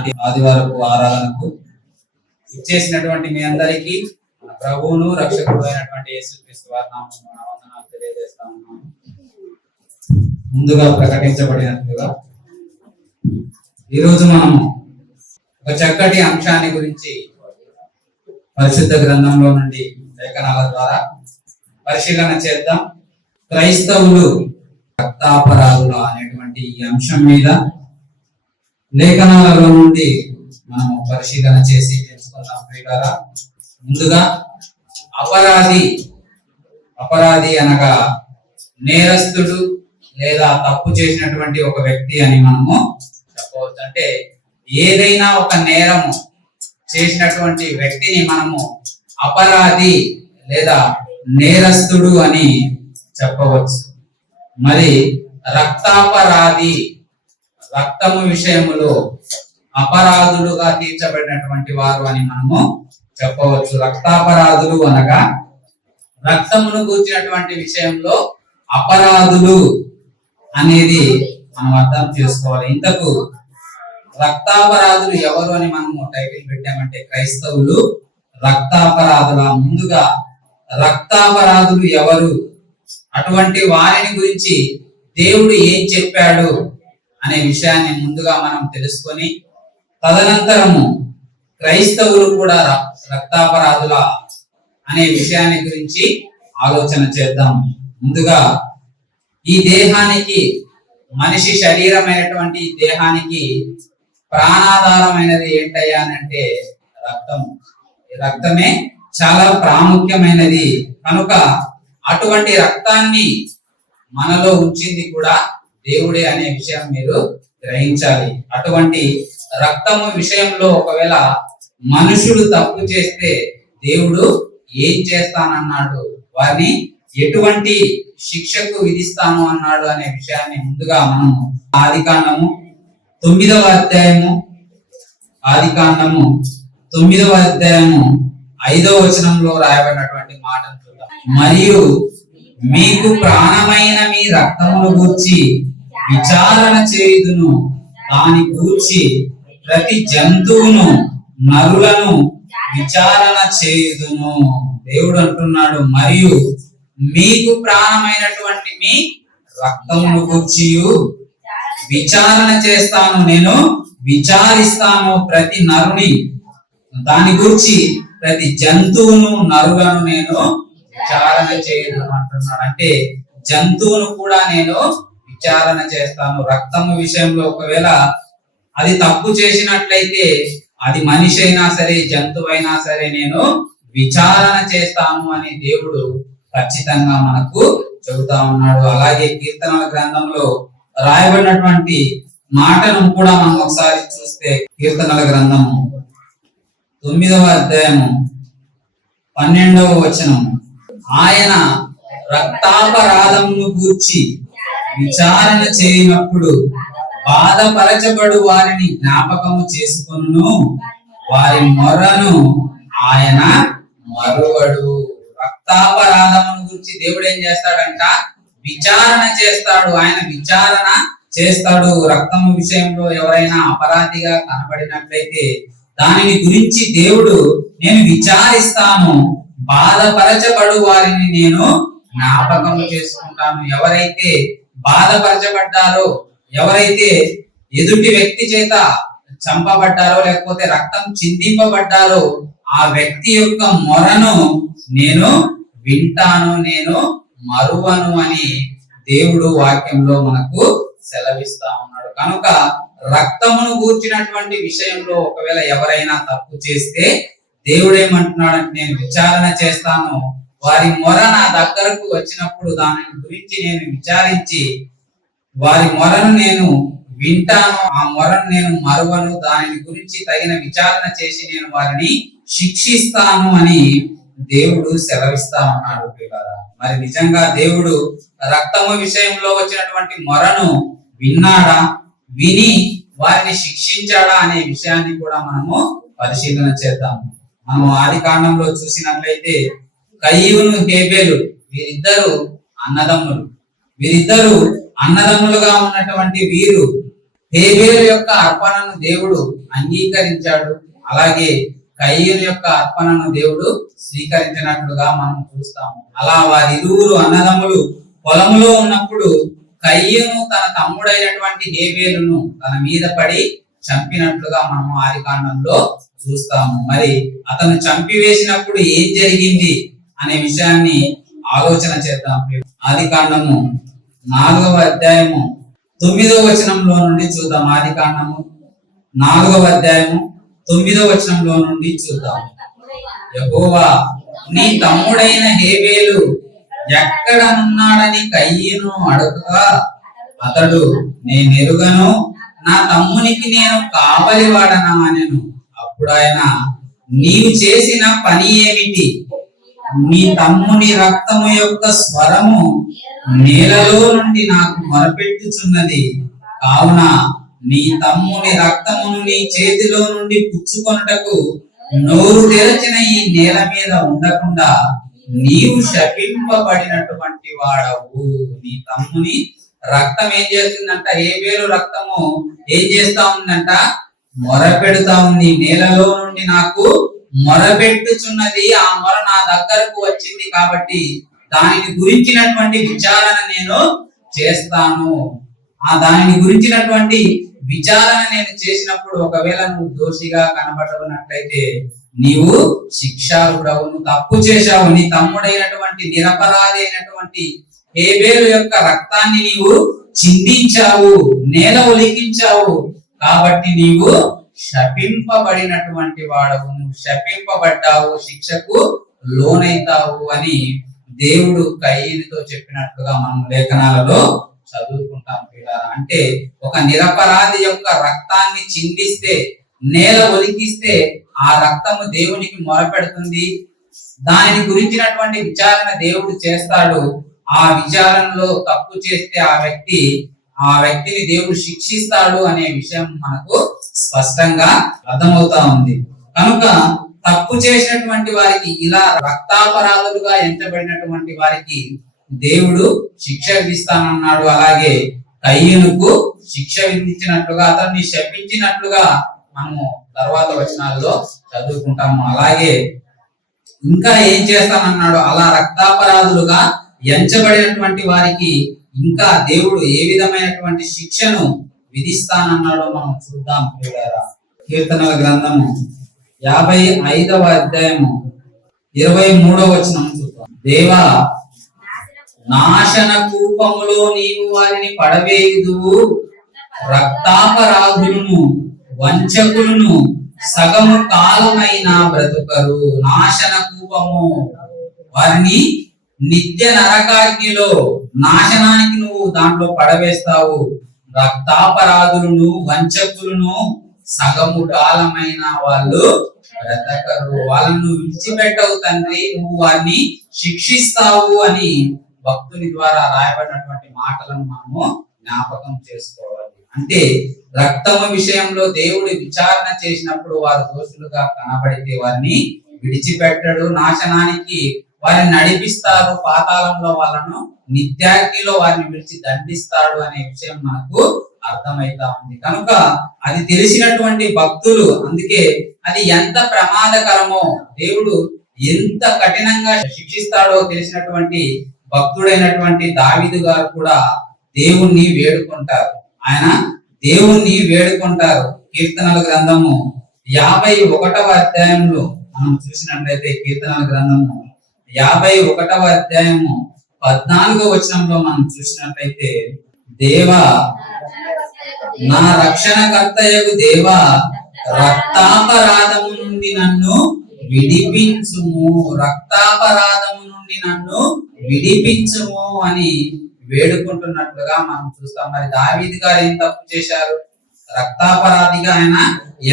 నాటి ఆదివారపు ఆరాధనకు ఇచ్చేసినటువంటి మీ అందరికీ మన ప్రభువును రక్షకుడు అయినటువంటి యేసుక్రీస్తు వారి నామమున వందనాలు తెలియజేస్తా ఉన్నాను. ముందుగా ప్రకటించబడినట్లుగా ఈరోజు మనము ఒక చక్కటి అంశాన్ని గురించి పరిశుద్ధ గ్రంథంలో నుండి లేఖనాల ద్వారా పరిశీలన చేద్దాం. క్రైస్తవులు రక్తాపరాధుల అనేటువంటి ఈ అంశం మీద లేఖనాలలో నుండి మనము పరిశీలన చేసి తెలుసుకుందాం. ప్రియులారా, ముందుగా అపరాధి అనగా నేరస్తుడు లేదా తప్పు చేసినటువంటి ఒక వ్యక్తి అని మనము చెప్పవచ్చు. అంటే ఏదైనా ఒక నేరము చేసినటువంటి వ్యక్తిని మనము అపరాధి లేదా నేరస్తుడు అని చెప్పవచ్చు. మరి రక్తాపరాధి, రక్తము విషయములో అపరాధులుగా తీర్చబడినటువంటి వారు అని మనము చెప్పవచ్చు. రక్తాపరాధులు అనగా రక్తమును గూర్చినటువంటి విషయంలో అపరాధులు అనేది మనం అర్థం చేసుకోవాలి. ఇంతకు రక్తాపరాధులు ఎవరు అని మనము టైటిల్ పెట్టామంటే క్రైస్తవులు రక్తాపరాధుల. ముందుగా రక్తాపరాధులు ఎవరు, అటువంటి వారిని గురించి దేవుడు ఏం చెప్పాడు అనే విషయాన్ని ముందుగా మనం తెలుసుకొని తదనంతరము క్రైస్తవులు కూడా రక్తాపరాధుల అనే విషయాన్ని గురించి ఆలోచన చేద్దాం. ముందుగా ఈ దేహానికి, మనిషి శరీరమైనటువంటి దేహానికి ప్రాణాధారమైనది ఏంటయ్యా అంటే రక్తము. రక్తమే చాలా ప్రాముఖ్యమైనది కనుక అటువంటి రక్తాన్ని మనలో ఉంచింది కూడా దేవుడే అనే విషయం మీరు గ్రహించాలి. అటువంటి రక్తము విషయంలో ఒకవేళ మనుషులు తప్పు చేస్తే దేవుడు ఏం చేస్తానన్నాడు, వారిని ఎటువంటి శిక్షకు విధిస్తాను అన్నాడు అనే విషయాన్ని ముందుగా మనము ఆదికాండము 9వ అధ్యాయము 5వ వచనంలో రాయబడినటువంటి మాటను చూద్దాం. మరియు మీకు ప్రాణమైన మీ రక్తమును గూర్చి విచారణ చేయుదును, దాని గూర్చి ప్రతి జంతువును నరులను విచారణ చేయుదును. దేవుడు అంటున్నాడు, మరియు మీకు ప్రాణమైనటువంటి మీ రక్తమును గూర్చి విచారణ చేస్తాను, నేను విచారిస్తాను ప్రతి నరుని, దాని గురించి ప్రతి జంతువును నరులను నేను విచారణ చేయను అంటున్నాడు. అంటే జంతువును కూడా నేను విచారణ చేస్తాను. రక్తము విషయంలో ఒకవేళ అది తప్పు చేసినట్లయితే అది మనిషి అయినా సరే జంతువైనా సరే నేను విచారణ చేస్తాను అని దేవుడు ఖచ్చితంగా మనకు చెబుతా ఉన్నాడు. అలాగే కీర్తనల గ్రంథంలో రాయబడినటువంటి మాటను కూడా మనం ఒకసారి చూస్తే కీర్తనల గ్రంథము 9వ అధ్యాయము 12వ వచనం, ఆయన రక్తాపరాధమును గూర్చి విచారణ చేయనప్పుడు బాధపరచబడు వారిని జ్ఞాపకము చేసుకొనును, వారి మొరను ఆయన మరువడు. రక్తాపరాధమును గురించి దేవుడు ఏం చేస్తాడంట? విచారణ చేస్తాడు. ఆయన విచారణ చేస్తాడు. రక్తము విషయంలో ఎవరైనా అపరాధిగా కనబడినట్లయితే దానిని గురించి దేవుడు నేను విచారిస్తాను, బాధపరచబడు వారిని నేను జ్ఞాపకము చేసుకుంటాను. ఎవరైతే బాధపరచబడ్డారో, ఎవరైతే ఎదుటి వ్యక్తి చేత చంపబడ్డారో లేకపోతే రక్తం చిందింపబడ్డారో ఆ వ్యక్తి యొక్క మొరను నేను వింటాను, నేను మరువను అని దేవుడు వాక్యంలో మనకు సెలవిస్తా ఉన్నాడు. కనుక రక్తమును గూర్చినటువంటి విషయంలో ఒకవేళ ఎవరైనా తప్పు చేస్తే దేవుడు ఏమంటున్నాడంటే నేను విచారణ చేస్తాను, వారి మొర నా దగ్గరకు వచ్చినప్పుడు దాని గురించి నేను విచారించి వారి మొరను నేను వింటాను, ఆ మొరను నేను మరువను, దాని గురించి తగిన విచారణ చేసి నేను వారిని శిక్షిస్తాను అని దేవుడు సెలవిస్తా ఉన్నాడు. మరి నిజంగా దేవుడు రక్తము విషయంలో వచ్చినటువంటి మొరను విన్నాడా, విని వారిని శిక్షించాడా అనే విషయాన్ని కూడా మనము పరిశీలన చేద్దాం. మనం ఆది కాండంలో చూసినట్లయితే కయీను హేబేలు వీరిద్దరు అన్నదమ్ములుగా ఉన్నటువంటి వీరు హేబేలు యొక్క అర్పణను దేవుడు అంగీకరించాడు, అలాగే కయ్యూను యొక్క అర్పణను దేవుడు స్వీకరించినట్లుగా మనం చూస్తాము. అలా వారిరువురు అన్నదమ్ములు పొలములో ఉన్నప్పుడు కయ్యూను తన తమ్ముడైనటువంటి హేబేలును తన మీద పడి చంపినట్లుగా మనం ఆదికాండంలో చూస్తాము. మరి అతను చంపివేసినప్పుడు ఏం జరిగింది అనే విషయాన్ని ఆలోచన చేద్దాం. ఆదికాండము 4వ అధ్యాయము 9వ వచనంలో నుండి చూద్దాం. ఆదికాండము 4వ అధ్యాయము 9వ వచనంలో నుండి చూద్దాం. యెహోవా నీ తమ్ముడైన హేబేలు ఎక్కడ ఉన్నాడని కయ్యూను అడుగగా అతడు, నేనెరుగను, నా తమ్మునికి నేను కావలి వాడనా అనెను. అప్పుడు ఆయన, నీవు చేసిన పని ఏమిటి? నీ తమ్ముని రక్తము యొక్క స్వరము నేలలో నుండి నాకు మొరపెట్టుచున్నది. కావున నీ తమ్ముని రక్తమును నీ చేతిలో నుండి పుచ్చుకొనుటకు నోరు తెరచిన ఈ నేల మీద ఉండకుండా నీవు శపింపబడినటువంటి వాడవు. నీ తమ్ముని రక్తం ఏం చేస్తుందంట? హేబేలు రక్తము ఏం చేస్తా ఉందంట? మొరపెడుతా ఉంది. నేలలో నుండి నాకు మొరపెట్టుచున్నది, ఆ మొర నా దగ్గరకు వచ్చింది కాబట్టి దానిని గురించినటువంటి విచారణ నేను చేస్తాను. దానిని గురించినటువంటి విచారణ నేను చేసినప్పుడు ఒకవేళ నువ్వు దోషిగా కనబడనట్లయితే నీవు శిక్షార్హుడవు, నువ్వు తప్పు చేశావు, నీ తమ్ముడైనటువంటి నిరపరాధి అయినటువంటి హేబేలు యొక్క రక్తాన్ని నీవు చిందించావు, నేల ఒలికించావు, కాబట్టి నీవు శపింపబడినటువంటి వాడవు, నువ్వు శపింపబడ్డావు, శిక్షకు లోనైతావు అని దేవుడు కయ్యూనుతో చెప్పినట్లుగా మనం లేఖనాలలో చదువుకుంటాం పిల్లరా. అంటే ఒక నిరపరాధి యొక్క రక్తాన్ని చిందిస్తే, నేల ఒలికిస్తే ఆ రక్తము దేవునికి మొరపెడుతుంది. దానిని గురించినటువంటి విచారణ దేవుడు చేస్తాడు. ఆ విచారణలో తప్పు చేస్తే ఆ వ్యక్తిని దేవుడు శిక్షిస్తాడు అనే విషయం మనకు స్పష్టంగా అర్థమవుతా ఉంది. కనుక తప్పు చేసినటువంటి వారికి, ఇలా రక్తాపరాధులుగా ఎంచబడినటువంటి వారికి దేవుడు శిక్ష విధిస్తానన్నాడు. అలాగే కయ్యూనుకు శిక్ష విధించినట్లుగా, అతన్ని శపించినట్లుగా మనము తర్వాత వచనాల్లో చదువుకుంటాము. అలాగే ఇంకా ఏం చేస్తానన్నాడు? అలా రక్తాపరాధులుగా ఎంచబడినటువంటి వారికి ఇంకా దేవుడు ఏ విధమైనటువంటి శిక్షను విధిస్తానన్నాడో మనం చూద్దాం. కీర్తనల గ్రంథము 55వ అధ్యాయము 23వ వచనం చూద్దాం. దేవా, నాశన కూపములో నీవు వారిని పడవేయుదువు, రక్తాపరాధులను వంచకులను సగము కాలమైన బ్రతుకరు. నాశన కూపము, వారిని నిత్య నరకాగ్నిలో నాశనానికి నువ్వు దాంట్లో పడవేస్తావు. రక్తాపరాధులను వంచకులను సగము కాలమైన వాళ్ళు బ్రతకరు, వాళ్ళను విడిచిపెట్టవు తండ్రి, నువ్వు వారిని శిక్షిస్తావు అని భక్తుని ద్వారా రాయబడినటువంటి మాటలను మనము జ్ఞాపకం చేసుకోవాలి. అంటే రక్తము విషయంలో దేవుడు విచారణ చేసినప్పుడు వారు దోషులుగా కనబడితే వారిని విడిచిపెట్టడు, నాశనానికి వారిని నడిపిస్తారు, పాతాళంలో వాళ్ళను నిత్యాగ్నిలో వారిని విడిచి దండిస్తాడు అనే విషయం మనకు అర్థమైతా ఉంది. కనుక అది తెలిసినటువంటి భక్తులు, అందుకే అది ఎంత ప్రమాదకరమో, దేవుడు ఎంత కఠినంగా శిక్షిస్తాడో తెలిసినటువంటి భక్తుడైనటువంటి దావీదు గారు కూడా దేవుణ్ణి వేడుకుంటారు. ఆయన దేవుణ్ణి వేడుకుంటారు. కీర్తనల గ్రంథము 51వ అధ్యాయంలో మనం చూసినట్లయితే, కీర్తనల గ్రంథము 51వ అధ్యాయము 14వ వచనంలో మనం చూసినట్లయితే, దేవా, నా రక్షణకర్తయగు దేవా, రక్తాపరాధము నుండి నన్ను విడిపించుము, రక్తాపరాధము నుండి నన్ను విడిపించుము అని వేడుకుంటున్నట్లుగా మనం చూస్తాం. మరి దావీదు గారు ఏం తప్పు చేశారు? రక్తాపరాధిగా ఆయన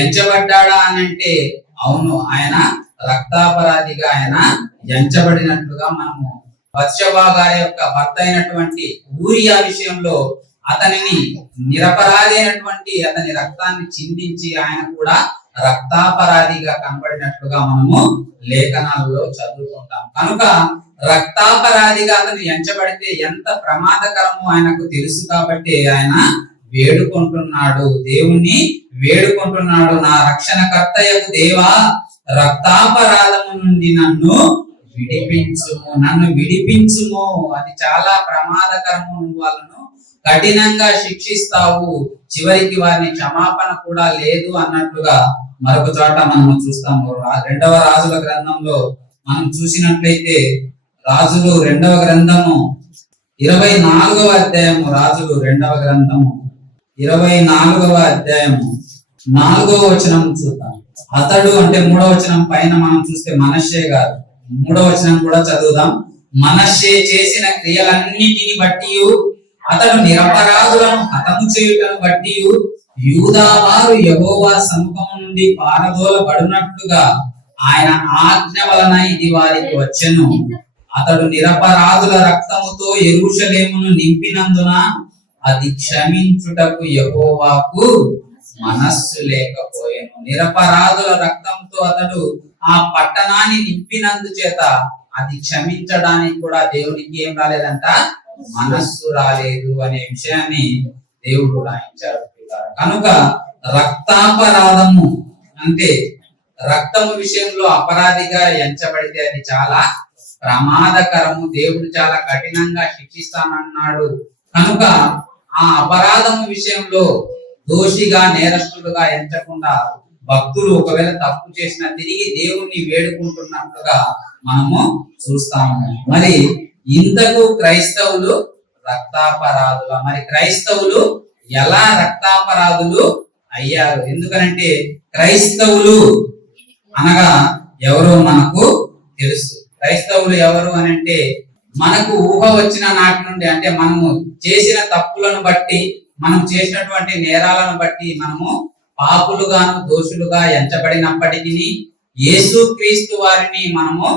ఎంచబడ్డాడా అని అంటే అవును, ఆయన రక్తాపరాధిగా ఆయన ఎంచబడినట్లుగా మనము బత్షెబా గారి యొక్క భర్త అయినటువంటి ఊరియా విషయంలో అతనిని నిరపరాధి అయినటువంటి అతని రక్తాన్ని చిందించి ఆయన కూడా రక్తాపరాధిగా కనబడినట్లుగా మనము లేఖనాలలో చదువుకుంటాం. కనుక రక్తాపరాధిగా అతను ఎంచబడితే ఎంత ప్రమాదకరమో ఆయనకు తెలుసు కాబట్టి ఆయన వేడుకుంటున్నాడు. దేవుణ్ణి వేడుకుంటున్నాడు. నా రక్షణకర్తయగు దేవా, రక్తాపరాధము నుండి నన్ను విడిపించుము, నన్ను విడిపించుము. అది చాలా ప్రమాదకరము. నువ్వు వాళ్ళను కఠినంగా శిక్షిస్తావు, చివరికి వారిని క్షమాపణ కూడా లేదు అన్నట్లుగా మరొక చోట మనం చూస్తాము. 2వ రాజుల గ్రంథంలో మనం చూసినట్లయితే, రాజులు 2వ గ్రంథము 24వ అధ్యాయము, రాజులు 2వ గ్రంథము 24వ అధ్యాయము 4వ వచనం చూద్దాం. అతడు అంటే 3వ వచనం పైన మనం చూస్తే మనష్షే కాదు, 3వ వచనం కూడా చదువుదాం. మనష్షే చేసిన క్రియలన్నిటిని బట్టి, అతడు నిరపరాధులను హతము చేయుటను బట్టి, యూదా వారు యెహోవా సముఖము నుండి పారదోలబడినట్లుగా ఆయన ఆజ్ఞ వలన ఇది వారికి వచ్చెను. అతడు నిరపరాధుల రక్తముతో యెరూషలేమును నింపినందున అది క్షమించుటకు యెహోవాకు మనస్సు లేకపోయెను. నిరపరాధుల రక్తంతో అతడు ఆ పట్టణాన్ని నింపినందు చేత అది క్షమించడానికి కూడా దేవునికి ఏం రాలేదంట, మనస్సు రాలేదు అనే విషయాన్ని దేవుడు రాయించారు. కనుక రక్తాపరాధము అంటే రక్తము విషయంలో అపరాధిగా ఎంచబడితే అది చాలా ప్రమాదకరము. దేవుడు చాలా కఠినంగా శిక్షిస్తానన్నాడు. కనుక ఆ అపరాధము విషయంలో దోషిగా నేరస్తుడుగా ఎంచకుండా భక్తులు ఒకవేళ తప్పు చేసినా తిరిగి దేవుణ్ణి వేడుకుంటున్నట్టుగా మనము చూస్తాము. మరి ఇంతకు క్రైస్తవులు రక్తాపరాధుల, మరి క్రైస్తవులు ఎలా రక్తాపరాధులు అయ్యారు? ఎందుకనంటే క్రైస్తవులు అనగా ఎవరో మనకు తెలుసు. క్రైస్తవులు ఎవరు అని అంటే, మనకు ఊహ వచ్చిన నాటి నుండి, అంటే మనము చేసిన తప్పులను బట్టి, మనం చేసినటువంటి నేరాలను బట్టి మనము పాపులుగాను దోషులుగా ఎంచబడినప్పటికీ యేసుక్రీస్తు వారిని మనము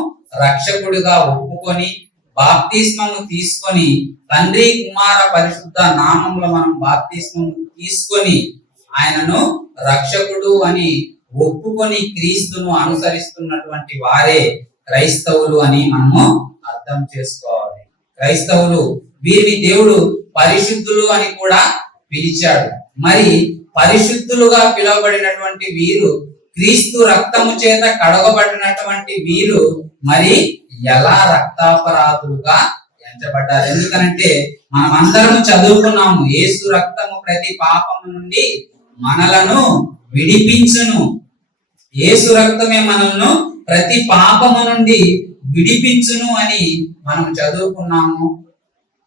రక్షకుడిగా ఒప్పుకొని బాప్తిస్మము తీసుకొని, తండ్రి కుమార పరిశుద్ధ నామములో మనం బాప్తిస్మము తీసుకొని ఆయనను రక్షకుడు అని ఒప్పుకొని క్రీస్తును అనుసరిస్తున్నటువంటి వారే క్రైస్తవులు అని మనము అర్థం చేసుకోవాలి. క్రైస్తవులు, వీరిని దేవుడు పరిశుద్ధులు అని కూడా పిలిచాడు. మరి పరిశుద్ధులుగా పిలువబడినటువంటి వీరు, క్రీస్తు రక్తము చేత కడగబడినటువంటి వీరు మరి ఎలా రక్తాపరాధులుగా ఎంచబడ్డారు? ఎందుకనంటే మనం అందరం చదువుకున్నాము, యేసు రక్తము ప్రతి పాపము నుండి మనలను విడిపించును. యేసు రక్తమే మనల్ని ప్రతి పాపము నుండి విడిపించును అని మనం చదువుకున్నాము.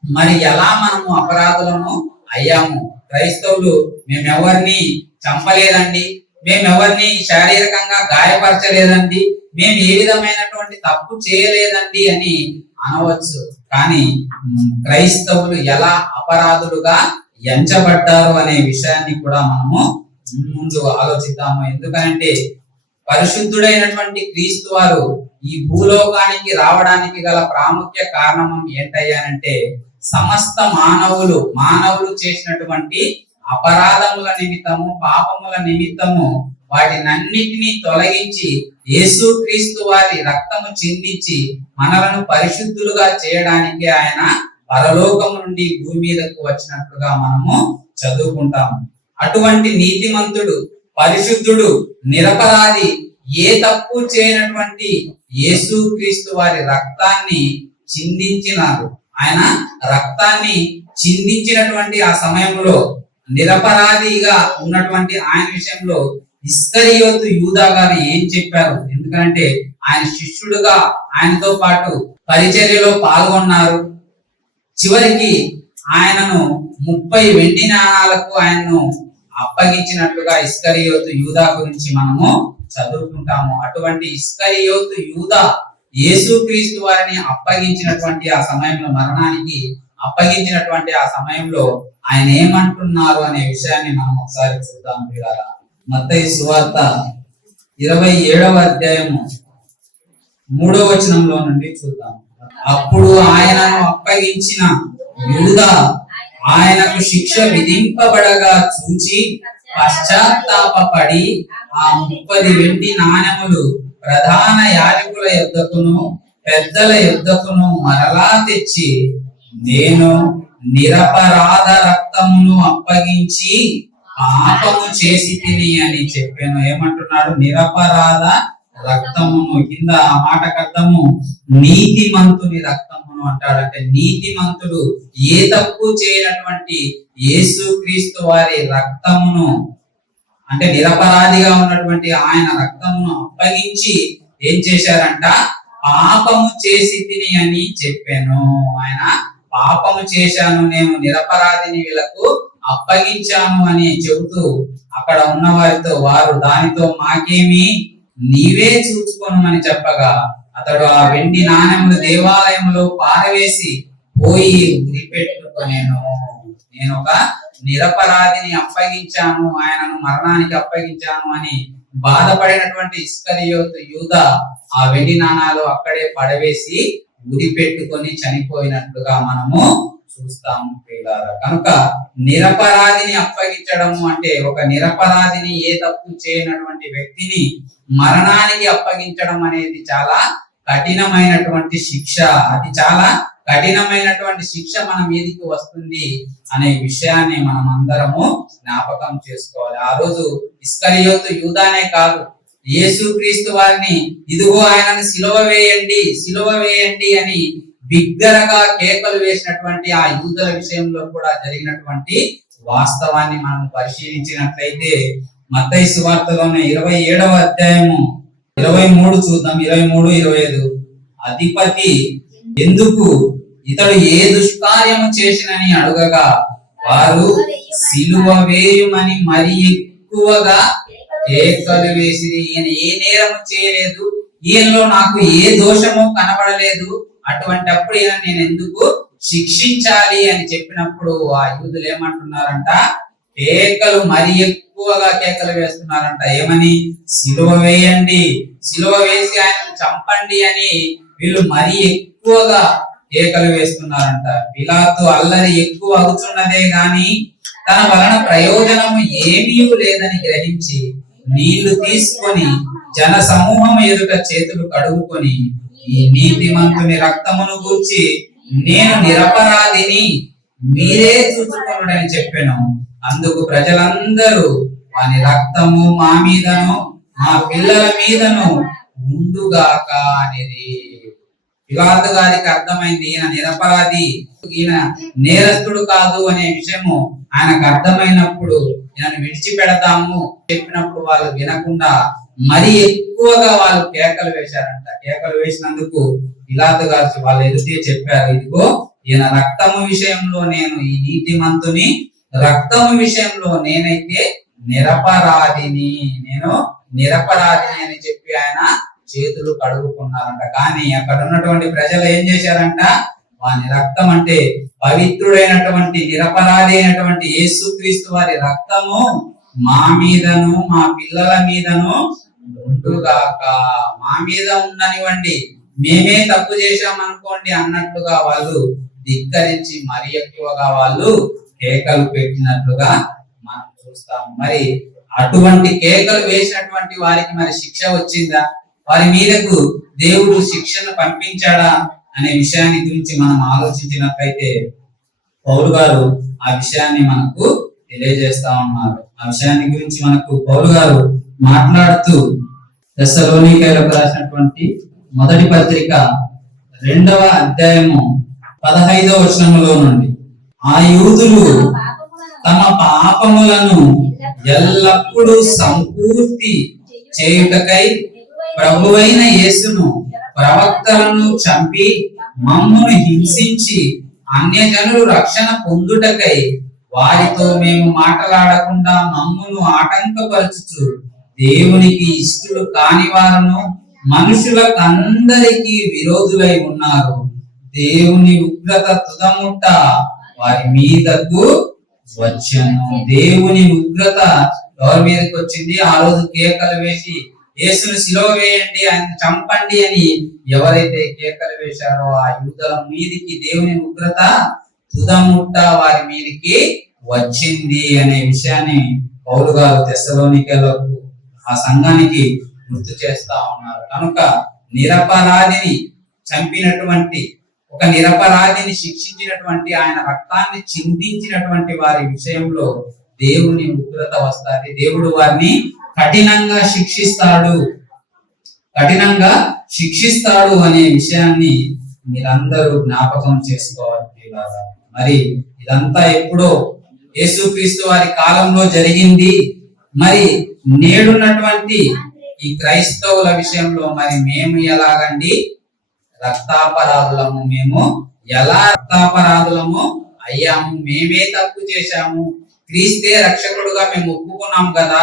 మరి ఎలా మనము అపరాధులను అయ్యాము? క్రైస్తవులు మేమెవరిని చంపలేదండి, మేమెవరిని శారీరకంగా గాయపరచలేదండి, మేము ఏ విధమైనటువంటి తప్పు చేయలేదండి అని అనవచ్చు. కానీ క్రైస్తవులు ఎలా అపరాధులుగా ఎంచబడ్డారు అనే విషయాన్ని కూడా మనము ముందు ఆలోచిద్దాము. ఎందుకంటే పరిశుద్ధుడైనటువంటి క్రీస్తు వారు ఈ భూలోకానికి రావడానికి గల ప్రాముఖ్య కారణం ఏంటయ్యానంటే, సమస్త మానవులు చేసినటువంటి అపరాధముల నిమిత్తము, పాపముల నిమిత్తము వాటినన్నిటినీ తొలగించి యేసుక్రీస్తు వారి రక్తము చిందించి మనలను పరిశుద్ధులుగా చేయడానికి ఆయన పరలోకము నుండి భూమి మీదకు వచ్చినట్లుగా మనము చదువుకుంటాము. అటువంటి నీతిమంతుడు, పరిశుద్ధుడు, నిరపరాధి, ఏ తప్పు చేయనటువంటి యేసుక్రీస్తు వారి రక్తాన్ని చిందించినారు. ఆయన రక్తాన్ని చిందించినటువంటి ఆ సమయంలో నిరపరాధిగా ఉన్నటువంటి ఆయన విషయంలో ఇస్కరియోతు యూదా గారు ఏం చెప్పారు? ఎందుకంటే ఆయన శిష్యుడుగా ఆయనతో పాటు పరిచర్యలో పాల్గొన్నారు. చివరికి ఆయనను 30 వెండి నాణాలకు ఆయన్ను అప్పగించినట్లుగా ఇస్కరియోతు యూదా గురించి మనము చదువుకుంటాము. అటువంటి ఇస్కరియోతు యూదా యేసుక్రీస్తు వారిని అప్పగించినటువంటి ఆ సమయంలో, మరణానికి అప్పగించినటువంటి ఆ సమయంలో ఆయన ఏమంటున్నారు అనే విషయాన్ని మనం ఒకసారి చూద్దాం. మత్తయి సువార్త 27వ అధ్యాయము 3వ వచనంలో నుండి చూద్దాం. అప్పుడు ఆయనను అప్పగించిన యూదా ఆయనకు శిక్ష విధింపబడగా చూచి పశ్చాత్తాపపడి ఆ 30 వెండి నాణెములు ప్రధాన యాజకుల యొద్దకును పెద్దల యొద్దకును మరలా తెచ్చి, నేను నిరపరాధ రక్త రక్తమును అప్పగించి పాపము చేసి తిని అని చెప్పాను. ఏమంటున్నాడు? నిరపరాధ రక్తమును. కింద ఆ మాటకు అర్థము నీతిమంతుని రక్తమును అంటాడంటే నీతిమంతుడు ఏ తప్పు చేయనటువంటి యేసుక్రీస్తు వారి రక్తమును అంటే నిరపరాధిగా ఉన్నటువంటి ఆయన రక్తమును అప్పగించి ఏం చేశారంట? పాపము చేసి తిని అని చెప్పాను. ఆయన పాపము చేశాను, నేను నిరపరాధిని వీళ్ళకు అప్పగించాను అని చెబుతూ అక్కడ ఉన్న వారితో వారు దానితో మాకేమి నీవే చూసుకోనమని చెప్పగా అతడు ఆ వెండి నాణెములు దేవాలయంలో పారవేసి పోయి ఉరిపెట్టుకొనేను. నేను ఒక నిరపరాధిని అప్పగించాను, ఆయనను మరణానికి అప్పగించాను అని బాధపడినటువంటి ఇస్కరియోతు యూదా ఆ వెండి నాణాలు అక్కడే పడవేసి ఉరి పెట్టుకొని చనిపోయినట్లుగా మనము చూస్తాము ప్రియులారా. కనుక నిరపరాధిని అప్పగించడము అంటే ఒక నిరపరాధిని ఏ తప్పు చేయనటువంటి వ్యక్తిని మరణానికి అప్పగించడం అనేది చాలా కఠినమైనటువంటి శిక్ష. అది చాలా కఠినమైనటువంటి శిక్ష మన మీదకి వస్తుంది అనే విషయాన్ని మనం అందరము జ్ఞాపకం చేసుకోవాలి. ఆ రోజు ఇస్కరియోతు యూదానే కాదు, యేసుక్రీస్తు వారిని ఇదిగో ఆయనను సిలువ వేయండి, సిలువ వేయండి అని బిగ్గరగా కేకలు వేసినటువంటి ఆ యూదుల విషయంలో కూడా జరిగినటువంటి వాస్తవాన్ని మనం పరిశీలించినట్లయితే మత్తయి సువార్తలోనే 27వ అధ్యాయము 23 చూద్దాం. 23, 25. అధిపతి ఎందుకు ఇతడు ఏ దుష్కార్యము చేసినని అడుగగా వారు సిలువ వేయుమని మరి ఎక్కువగా కేకలు వేసిరి. ఈయన ఏ నేరము చేయలేదు, ఈయనలో నాకు ఏ దోషము కనబడలేదు, అటువంటి అప్పుడు ఈయన నేను ఎందుకు శిక్షించాలి అని చెప్పినప్పుడు ఆ యూదులు ఏమంటున్నారంట? కేకలు మరి ఎక్కువగా కేకలు వేస్తున్నారంట. ఏమని? సిలువ వేయండి, సిలువ వేసి ఆయన చంపండి అని వీళ్ళు మరి ఎక్కువగా కేకలు వేస్తున్నారంట. పిలాతు అల్లరి ఎక్కువ అవుతున్నదే గాని తన వలన ప్రయోజనము ఏమీ లేదని గ్రహించి నీళ్లు తీసుకొని జన సమూహం ఎదుట చేతులు కడుగుకొని ఈ నీతిమంతుని రక్తమును గూర్చి నేను నిరపరాధిని, మీరే చూచుకొనుడని చెప్పాను. అందుకు ప్రజలందరూ వాని రక్తము మా మీదను మా పిల్లల మీదను ఉండుగాక అనేది. పిలాతు గారికి అర్థమైంది ఈయన నిరపరాధి, ఈయన నేరస్తుడు కాదు అనే విషయము ఆయనకు అర్థమైనప్పుడు ఈయనను విడిచిపెడతాము చెప్పినప్పుడు వాళ్ళు వినకుండా మరి ఎక్కువగా వాళ్ళు కేకలు వేశారంట. కేకలు వేసినందుకు పిలాతు గారు వాళ్ళు ఎదుటే చెప్పారు, ఇదిగో ఈయన రక్తము విషయంలో నేను ఈ నీతిమంతుని రక్తము విషయంలో నేనైతే నిరపరాధిని, నేను నిరపరాధిని అని చెప్పి ఆయన చేతులు కడుగుకున్నారంట. కానీ అక్కడ ఉన్నటువంటి ప్రజలు ఏం చేశారంట? వాని రక్తం అంటే పవిత్రుడైనటువంటి నిరపరాధి అయినటువంటి యేసుక్రీస్తు వారి రక్తము మా మీదను మా పిల్లల మీదను ఉండుగాక, మా మీద ఉండనివ్వండి, మేమే తప్పు చేశామనుకోండి అన్నట్లుగా వాళ్ళు ధిక్కరించి మరి ఎక్కువగా వాళ్ళు కేకలు పెట్టినట్లుగా మనం చూస్తాం. మరి అటువంటి కేకలు వేసినటువంటి వారికి మరి శిక్ష వచ్చిందా? వారి మీదకు దేవుడు శిక్షను పంపించాడా అనే విషయాన్ని గురించి మనం ఆలోచించినట్లయితే పౌలు గారు ఆ విషయాన్ని మనకు తెలియజేస్తా ఉన్నారు. ఆ విషయాన్ని గురించి మనకు పౌలు గారు మాట్లాడుతూ తెస్సలోనికైలకు రాసినటువంటి మొదటి పత్రిక 2వ అధ్యాయము 15వ వచనములో నుండి ఆ యూదులు తమ పాపములను ఎల్లప్పుడూ సంపూర్తి చేయుటకై ప్రభువైన యేసును ప్రవక్తలను చంపి మమ్మును హింసించి అన్యజనులు రక్షణ పొందుటకై వారితో మేము మాట్లాడకుండా మమ్మును ఆటంకపరచుచు దేవునికి ఇష్టలు కాని వారును మనుషులకు అందరికీ విరోధులై ఉన్నారు. దేవుని ఉగ్రత తుదముట్ట వారి మీదకు వచ్చాను. దేవుని ఉగ్రత ఎవరి మీదకి వచ్చింది? ఆ రోజు కేకలు వేసి యేసును సిలువ వేయండి, ఆయన చంపండి అని ఎవరైతే కేకలు వేశారో ఆ యూదుల మీదికి దేవుని ఉగ్రత తుదముట్ట వారి మీదికి వచ్చింది అనే విషయాన్ని పౌలు గారు తెస్సలోనికైలకు ఆ సంఘానికి గుర్తు చేస్తా ఉన్నారు. కనుక నిరపరాధిని చంపినటువంటి ఒక నిరపరాధిని శిక్షించినటువంటి, ఆయన రక్తాన్ని చిందించినటువంటి వారి విషయంలో దేవుని ఉగ్రత వస్తుంది. దేవుడు వారిని కఠినంగా శిక్షిస్తాడు అనే విషయాన్ని మీరందరూ జ్ఞాపకం చేసుకోవాలి. మరి ఇదంతా ఎప్పుడో యేసుక్రీస్తు వారి కాలంలో జరిగింది. మరి నేడున్నటువంటి ఈ క్రైస్తవుల విషయంలో మరి మేము ఎలాగండి రక్తాపరాధులము? మేము ఎలా రక్తాపరాధులము అయ్యాము? మేమే తప్పు చేశాము, క్రీస్తే రక్షకుడుగా మేము ఒప్పుకున్నాం కదా,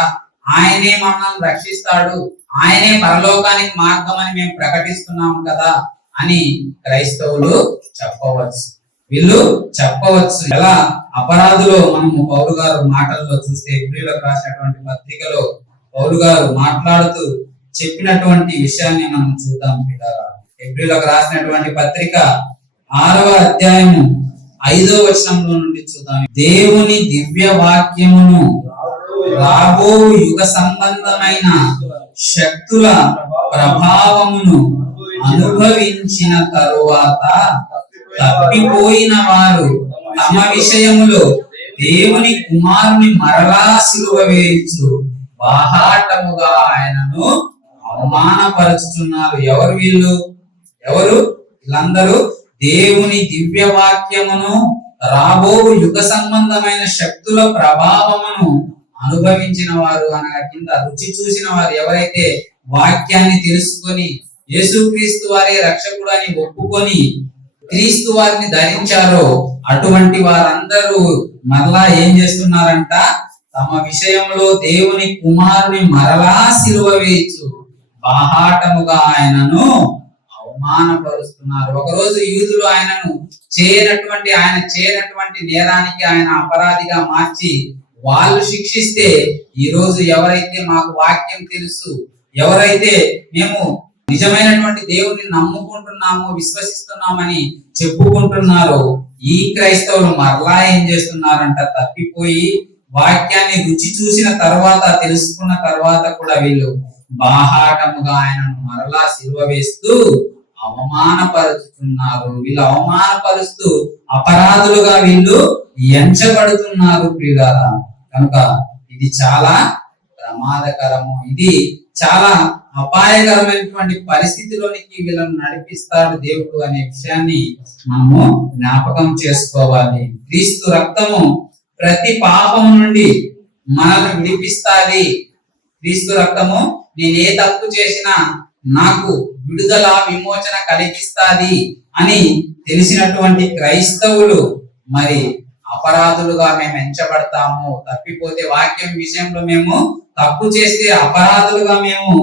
ఆయనే మమ్మల్ని రక్షిస్తాడు, ఆయనే పరలోకానికి మార్గం అని మేము ప్రకటిస్తున్నాం కదా అని క్రైస్తవులు చెప్పవచ్చు. వీళ్ళు చెప్పవచ్చు. ఎలా అపరాధులో మనము పౌలు గారు మాటల్లో చూస్తే, హెబ్రీయులకు రాసినటువంటి పత్రికలో పౌలు గారు మాట్లాడుతూ చెప్పినటువంటి విషయాన్ని మనం చూద్దాం. హెబ్రీయులకు రాసినటువంటి పత్రిక 6వ అధ్యాయము 5వ వచనంలో నుండి చూద్దాం. దేవుని దివ్య వాక్యమును రాబో యుగ సంబంధమైన శక్తుల ప్రభావమును అనుభవించిన తరువాత తప్పిపోయిన వారు తమ విషయములో దేవుని కుమారుని మరలా సిలువ వేయచ్చు బాహాటముగా ఆయనను అవమానపరుచుతున్నారు. ఎవరు వీళ్ళు? వీళ్ళందరూ దేవుని దివ్య వాక్యమును రాబో యుగ సంబంధమైన శక్తుల ప్రభావమును అనుభవించిన వారు అనగా కింద రుచి చూసిన వారు. ఎవరైతే వాక్యాన్ని తెలుసుకొని యేసుక్రీస్తు వారే రక్షకుడు అని ఒప్పుకొని క్రీస్తు వారిని ధరించారో అటువంటి వారందరూ మరలా ఏం చేస్తున్నారంట? తమ విషయంలో దేవుని కుమారుని మరలా సిలువ వేయచ్చు బాహాటముగా ఆయనను అవమానపరుస్తున్నారు. ఒకరోజు యూదులు ఆయన చేయనటువంటి నేరానికి ఆయన అపరాధిగా మార్చి వాళ్ళు శిక్షిస్తే, ఈ రోజు ఎవరైతే మాకు వాక్యం తెలుసు, ఎవరైతే మేము నిజమైనటువంటి దేవుని నమ్ముకుంటున్నాము, విశ్వసిస్తున్నామని చెప్పుకుంటున్నారో ఈ క్రైస్తవులు మరలా ఏం చేస్తున్నారంట? తప్పిపోయి వాక్యాన్ని రుచి చూసిన తర్వాత, తెలుసుకున్న తర్వాత కూడా వీళ్ళు బాహాటముగా ఆయనను మరలా సిలువ వేస్తూ అవమానపరుచుతున్నారు. వీళ్ళు అవమానపరుస్తూ అపరాధులుగా వీళ్ళు ఎంచబడుతున్నారు ప్రియులారా. కనుక ఇది చాలా ప్రమాదకరము, ఇది చాలా అపాయకరమైనటువంటి పరిస్థితిలోనికి వీళ్ళను నడిపిస్తాడు దేవుడు అనే విషయాన్ని మనము జ్ఞాపకం చేసుకోవాలి. క్రీస్తు రక్తము ప్రతి పాపం నుండి మనల్ని విడిపిస్తాది. క్రీస్తు రక్తము నేనే తప్పు చేసినా నాకు విడుదల, విమోచన కలిగిస్తాది అని తెలిసినటువంటి క్రైస్తవులు మరి అపరాధులుగా మేము ఎంచబడతాము. తప్పిపోతే వాక్యం విషయంలో మేము తప్పు చేస్తే అపరాధులుగా మేము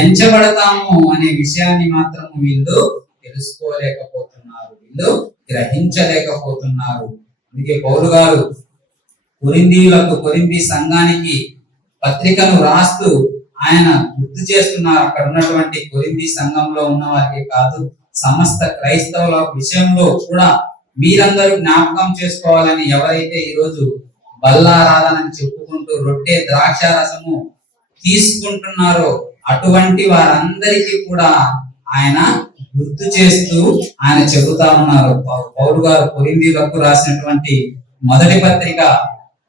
ఎంచబడతాము అనే విషయాన్ని మాత్రం వీళ్ళు తెలుసుకోలేకపోతున్నారు, వీళ్ళు గ్రహించలేకపోతున్నారు. అందుకే పౌలు గారు కొరింథీ సంఘానికి పత్రికను రాస్తూ ఆయన గుర్తు చేస్తున్నారు. అక్కడ ఉన్నటువంటి కొరింథీ సంఘంలో ఉన్న వారికి కాదు, సమస్త క్రైస్తవుల విషయంలో కూడా మీరందరూ జ్ఞాపకం చేసుకోవాలని. ఎవరైతే ఈరోజు బల్లారాధనని చెప్పుకుంటూ రొట్టె ద్రాక్ష రసము తీసుకుంటున్నారో అటువంటి వారందరికీ కూడా ఆయన గుర్తు చేస్తూ ఆయన చెబుతా ఉన్నారు. పౌలు గారు కొరింథీయులకు రాసినటువంటి మొదటి పత్రిక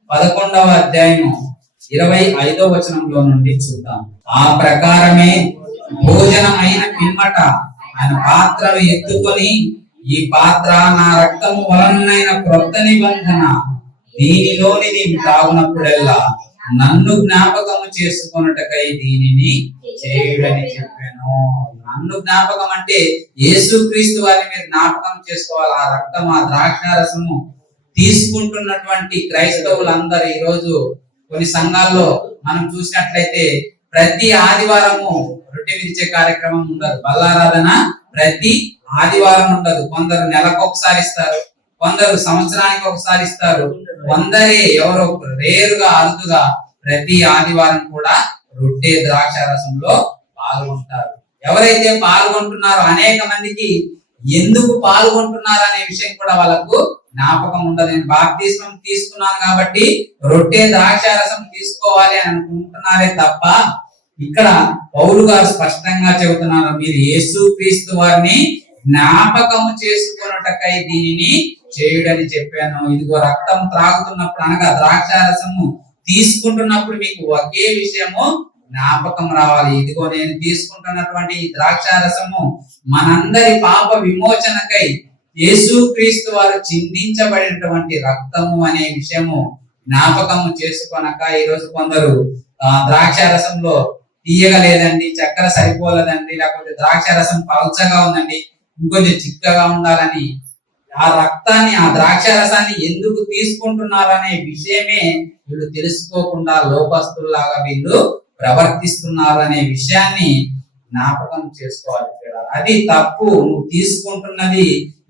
11వ అధ్యాయము 25వ వచనంలో నుండి చూద్దాం. ఆ ప్రకారమే భోజనమైన పిమ్మట ఆయన పాత్రను ఎత్తుకొని, ఈ పాత్ర నా రక్తము వలనైన క్రొత్త నిబంధన, దీనిలోనిది తాగునప్పుడెల్లా నన్ను జ్ఞాపకము చేసుకొనుటకై దీనిని చేయుడని చెప్పాను. నన్ను జ్ఞాపకం అంటే యేసుక్రీస్తు వారిని మీరు జ్ఞాపకం చేసుకోవాలి. ఆ రక్తం, ఆ ద్రాక్షారసము తీసుకుంటున్నటువంటి క్రైస్తవులందరూ ఈరోజు కొన్ని సంఘాల్లో మనం చూసినట్లయితే ప్రతి ఆదివారము రొట్టె విరిచే కార్యక్రమం ఉండదు, బల్లారాధన ప్రతి ఆదివారం ఉండదు. కొందరు నెలకు ఒకసారి ఇస్తారు, కొందరు సంవత్సరానికి ఒకసారి ఇస్తారు, కొందరే ఎవరో రేరుగా అరుదుగా ప్రతి ఆదివారం కూడా రొట్టె ద్రాక్ష రసంలో పాల్గొంటారు. ఎవరైతే పాల్గొంటున్నారో అనేక మందికి ఎందుకు పాల్గొంటున్నారు అనే విషయం కూడా వాళ్ళకు జ్ఞాపకం ఉండదు. నేను బాప్తిస్మం తీసుకున్నాను కాబట్టి రొట్టె ద్రాక్ష రసం తీసుకోవాలి అని అనుకుంటున్నారే తప్ప, ఇక్కడ పౌలు గారు స్పష్టంగా చెబుతున్నారు, మీరు యేసుక్రీస్తు వారిని జ్ఞాపకము చేసుకొనుటకై దీనిని చేయుడని చెప్పాను. ఇదిగో రక్తం త్రాగుతున్నప్పుడు అనగా ద్రాక్షారసము తీసుకుంటున్నప్పుడు మీకు ఒకే విషయము జ్ఞాపకం రావాలి. ఇదిగో నేను తీసుకుంటున్నటువంటి ఈ ద్రాక్షారసము మనందరి పాప విమోచనకై యేసుక్రీస్తు వారు చిందించబడినటువంటి రక్తము అనే విషయము జ్ఞాపకము చేసుకొనక ఈరోజు కొందరు ద్రాక్షారసంలో తీయగా లేదండి, చక్కెర సరిపోలేదండి, లేకపోతే ద్రాక్షారసం పల్చగా ఉందండి, ఇంకొంచెం చిక్కగా ఉండాలని ఆ రక్తాన్ని ఆ ద్రాక్షారసాన్ని ఎందుకు తీసుకుంటున్నారనే విషయమే వీళ్ళు తెలుసుకోకుండా లోపస్తుల్లాగా వీళ్ళు ప్రవర్తిస్తున్నారు అనే విషయాన్ని జ్ఞాపకం చేసుకోవాలి. అది తప్పు. నువ్వు తీసుకుంటున్నది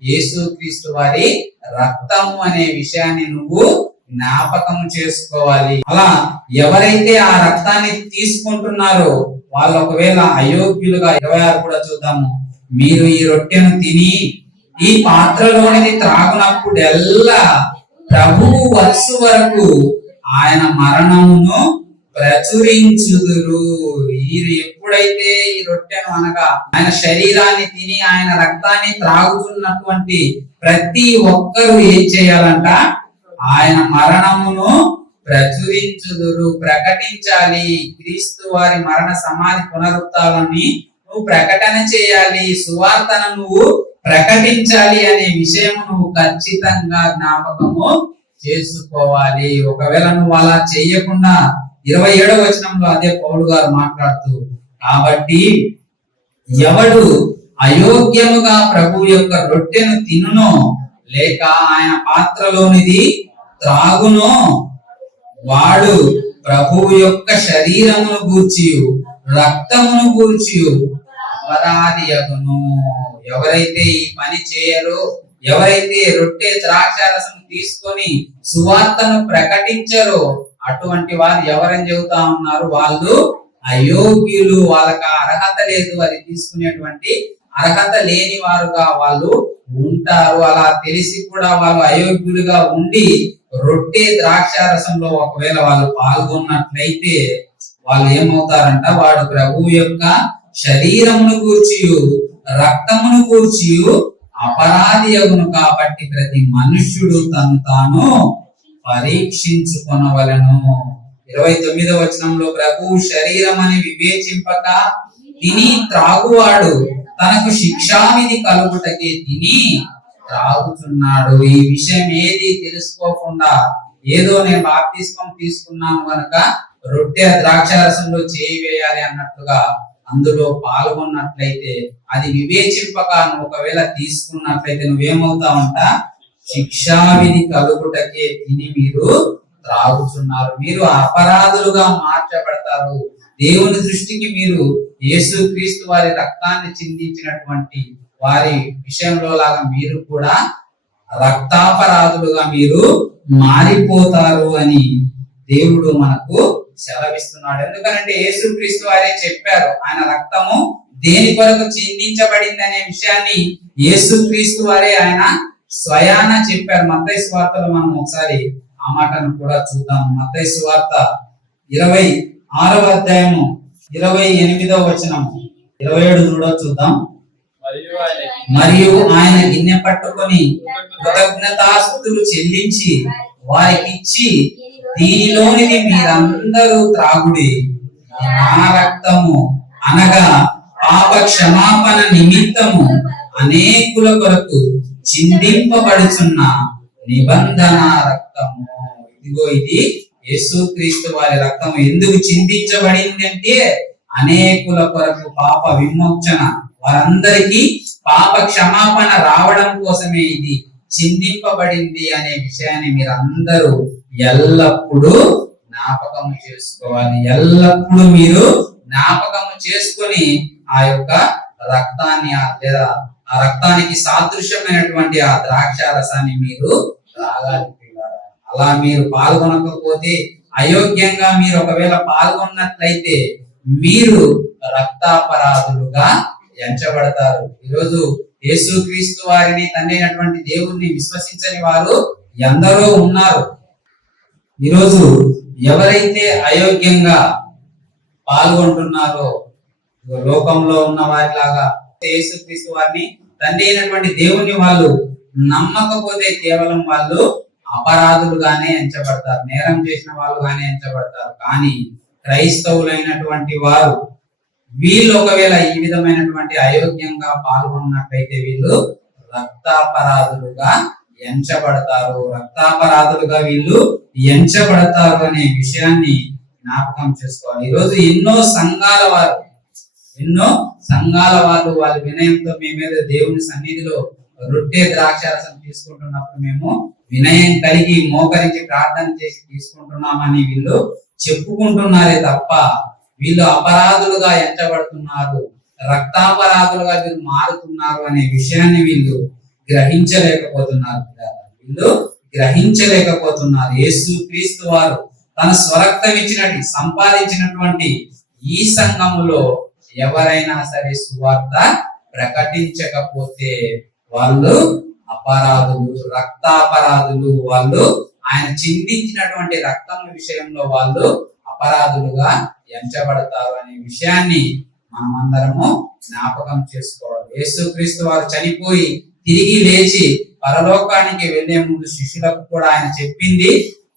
యేసుక్రీస్తు వారి రక్తము అనే విషయాన్ని నువ్వు జ్ఞాపకం చేసుకోవాలి. అలా ఎవరైతే ఆ రక్తాన్ని తీసుకుంటున్నారో వాళ్ళు ఒకవేళ అయోగ్యులుగా 26 కూడా చూద్దాము. మీరు ఈ రొట్టెను తిని ఈ పాత్రలోనిది త్రాగునప్పుడెల్లా ప్రభువు వచ్చు వరకు ఆయన మరణమును ప్రచురించుదురు. వీరు ఎప్పుడైతే ఈ రొట్టెను అనగా ఆయన శరీరాన్ని తిని ఆయన రక్తాన్ని త్రాగుతున్నటువంటి ప్రతి ఒక్కరూ ఏం చేయాలంట? ఆయన మరణమును ప్రచురించుదురు, ప్రకటించాలి. క్రీస్తు వారి మరణ సమాధి పునరుత్థానాన్ని నువ్వు ప్రకటన చేయాలి, సువార్తను నువ్వు ప్రకటించాలి అనే విషయం నువ్వు ఖచ్చితంగా జ్ఞాపకము చేసుకోవాలి. ఒకవేళ నువ్వు అలా చేయకుండా 27వ వచనంలో అదే పౌలు గారు మాట్లాడుతూ, కాబట్టి ఎవడు అయోగ్యముగా ప్రభు యొక్క రొట్టెను తినునో లేక ఆయన పాత్రలోనిది త్రాగునో వాడు ప్రభువు యొక్క శరీరమును గూర్చియు రక్తమును గూర్చియు అపరాధియగును. ఎవరైతే ఈ పని చేయరో, ఎవరైతే రొట్టె ద్రాక్షారసం తీసుకొని సువార్తను ప్రకటించరో అటువంటి వారు ఎవరని చెబుతా ఉన్నారు? వాళ్ళు అయోగ్యులు, వాళ్ళకి అర్హత లేదు, అది తీసుకునేటువంటి అర్హత లేని వారుగా వాళ్ళు ఉంటారు. అలా తెలిసి కూడా వాళ్ళు అయోగ్యులుగా ఉండి రొట్టె ద్రాక్షారసంలో ఒకవేళ వాళ్ళు పాల్గొన్నట్లయితే వాళ్ళు ఏమవుతారంట? వాడు ప్రభువు యొక్క శరీరమును గూర్చియు రక్తమును గూర్చియు అపరాధి అగును. కాబట్టి ప్రతి మనుష్యుడు తను తాను పరీక్షించుకొనవలెను. 29వ వచనంలో ప్రభువు శరీరం అని వివేచింపక తిని త్రాగువాడు తనకు శిక్షావిధి కలుగుటకే తిని త్రాగుతున్నాడు. ఈ విషయం ఏది తెలుసుకోకుండా ఏదో నేను బాప్తిస్మం తీసుకున్నాను కనుక రొట్టె ద్రాక్షారసంలో చేయి వేయాలి అన్నట్టుగా అందులో పాల్గొన్నట్లయితే, అది వివేచింపక నువ్వు ఒకవేళ తీసుకున్నట్లయితే నువ్వేమవుతావంట? శిక్షావిధి కలుగుటకే తిని మీరు త్రాగుతున్నారు. మీరు అపరాధులుగా మార్చబడతారు. దేవుని దృష్టికి మీరు యేసుక్రీస్తు వారి రక్తాన్ని చిందించినటువంటి వారి విషయంలో లాగా మీరు కూడా రక్తాపరాధులుగా మీరు మారిపోతారు అని దేవుడు మనకు సెలవిస్తున్నాడు. ఎందుకంటే యేసుక్రీస్తు వారే చెప్పారు, ఆయన రక్తము దేని కొరకు చిందించబడింది అనే విషయాన్ని యేసుక్రీస్తు వారే ఆయన స్వయాన చెప్పారు. మత్తయి సువార్తలో మనం ఒకసారి ఆ మాటను కూడా చూద్దాం. మత్తయి సువార్త 26వ అధ్యాయము 28వ వచనం 27 కూడా చూద్దాం. మరియు ఆయన గిన్నె పట్టుకొని కృతజ్ఞతాస్తుతులు చెల్లించి వారికి ఇచ్చి, దీనిలోనిది మీరందరూ త్రాగుడి, నా రక్తము అనగా పాప క్షమాపణ నిమిత్తము అనేకుల కొరకు చిందింపబడుచున్న నిబంధన రక్తము. ఇదిగో ఇది యేసుక్రీస్తు వారి రక్తము. ఎందుకు చిందించబడింది అంటే అనేకుల కొరకు పాప విమోచన, వారందరికీ పాప క్షమాపణ రావడం కోసమే ఇది చిందింపబడింది అనే విషయాన్ని మీరు అందరూ ఎల్లప్పుడూ జ్ఞాపకం చేసుకోవాలి. ఎల్లప్పుడూ మీరు జ్ఞాపకం చేసుకొని ఆ యొక్క రక్తాన్ని లేదా ఆ రక్తానికి సాదృశ్యమైనటువంటి ఆ ద్రాక్షారసాన్ని మీరు త్రాగాలి. అలా మీరు పాల్గొనకపోతే, అయోగ్యంగా మీరు ఒకవేళ పాల్గొన్నట్లయితే మీరు రక్తాపరాధులుగా ఎంచబడతారు. ఈరోజు యేసుక్రీస్తు వారిని తండ్రి అయినటువంటి దేవుణ్ణి విశ్వసించని వారు ఎందరో ఉన్నారు. ఈరోజు ఎవరైతే అయోగ్యంగా పాల్గొంటున్నారో లోకంలో ఉన్న వారిలాగా యేసుక్రీస్తు వారిని తండ్రి అయినటువంటి దేవుని వాళ్ళు నమ్మకపోతే కేవలం వాళ్ళు అపరాధులుగానే ఎంచబడతారు, నేరం చేసిన వాళ్ళుగానే ఎంచబడతారు. కానీ క్రైస్తవులైనటువంటి వారు వీళ్ళు ఒకవేళ ఈ విధమైనటువంటి అయోగ్యంగా పాల్గొన్నట్లయితే వీళ్ళు రక్తాపరాధులుగా ఎంచబడతారు, రక్తాపరాధులుగా వీళ్ళు ఎంచబడతారు అనే విషయాన్ని జ్ఞాపకం చేసుకోవాలి. ఈరోజు ఎన్నో సంఘాల వారు వాళ్ళ వినయంతో మేమేదో దేవుని సన్నిధిలో రొట్టె ద్రాక్షారసం తీసుకుంటున్నప్పుడు మేము వినయం కలిగి మోకరించి ప్రార్థన చేసి తీసుకుంటున్నామని వీళ్ళు చెప్పుకుంటున్నారే తప్ప వీళ్ళు అపరాధులుగా ఎంచబడుతున్నారు, రక్తాపరాధులుగా వీళ్ళు మారుతున్నారు అనే విషయాన్ని వీళ్ళు గ్రహించలేకపోతున్నారు. యేసు క్రీస్తు వారు తన స్వరక్తం ఇచ్చినట్టు సంపాదించినటువంటి ఈ సంఘములో ఎవరైనా సరే సువార్త ప్రకటించకపోతే వాళ్ళు అపరాధులు, రక్తాపరాధులు. వాళ్ళు ఆయన చిందించినటువంటి రక్తం విషయంలో వాళ్ళు అపరాధులుగా ఎంచబడతారు అనే విషయాన్ని మనమందరము జ్ఞాపకం చేసుకోవాలి. యేసుక్రీస్తు వారు చనిపోయి తిరిగి లేచి పరలోకానికి వెళ్లే ముందు శిష్యులకు కూడా ఆయన చెప్పింది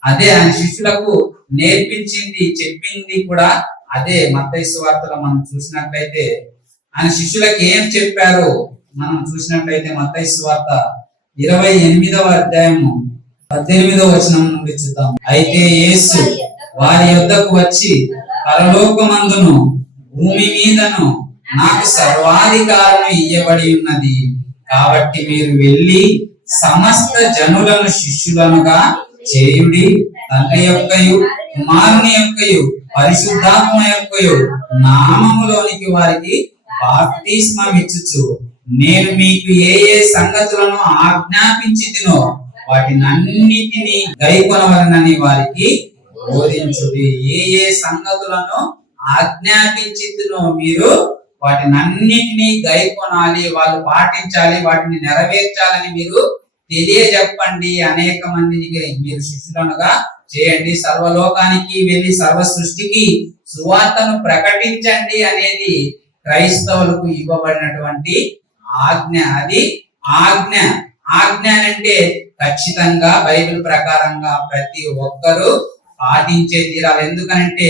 అదే, ఆయన శిష్యులకు నేర్పించింది చెప్పింది కూడా అదే. మత్తయి సువార్తలో మనం చూసినట్లయితే ఆయన శిష్యులకు ఏం చెప్పారో మనం చూసినట్లయితే మత్తయి సువార్త 28వ అధ్యాయము 18వ వచనం నుండి చూద్దాం. అయితే యేసు వారి యొద్దకు వచ్చి, పరలోకమందును భూమి మీదను నాకు సర్వాధికారం ఇయ్యబడి ఉన్నది, కాబట్టి మీరు వెళ్ళి సమస్త జనులను శిష్యులనుగా చేయుడి, తండ్రి యొక్కయు కుమారుని యొక్కయు పరిశుద్ధాత్మ యొక్కయు నామములోనికి వారికి బాప్తిస్మం ఇచ్చుచు నేను మీకు ఏ ఏ సంగతులను ఆజ్ఞాపించితినో వాటినన్నిటిని గైకొనవలనని వారికి బోధించుడి. ఏ ఏ సంగతులను ఆజ్ఞాపించితినో మీరు వాటినన్నిటినీ గైకొనాలి, వాళ్ళు పాటించాలి, వాటిని నెరవేర్చాలని మీరు తెలియజెప్పండి. అనేక మందిని మీరు శిష్యులనుగా చేయండి, సర్వలోకానికి వెళ్ళి సర్వ సృష్టికి సువార్తను ప్రకటించండి అనేది క్రైస్తవులకు ఇవ్వబడినటువంటి ఆజ్ఞ. అది ఆజ్ఞ. ఆజ్ఞ అంటే ఖచ్చితంగా బైబిల్ ప్రకారంగా ప్రతి ఒక్కరూ పాటించే తీరాలి. ఎందుకంటే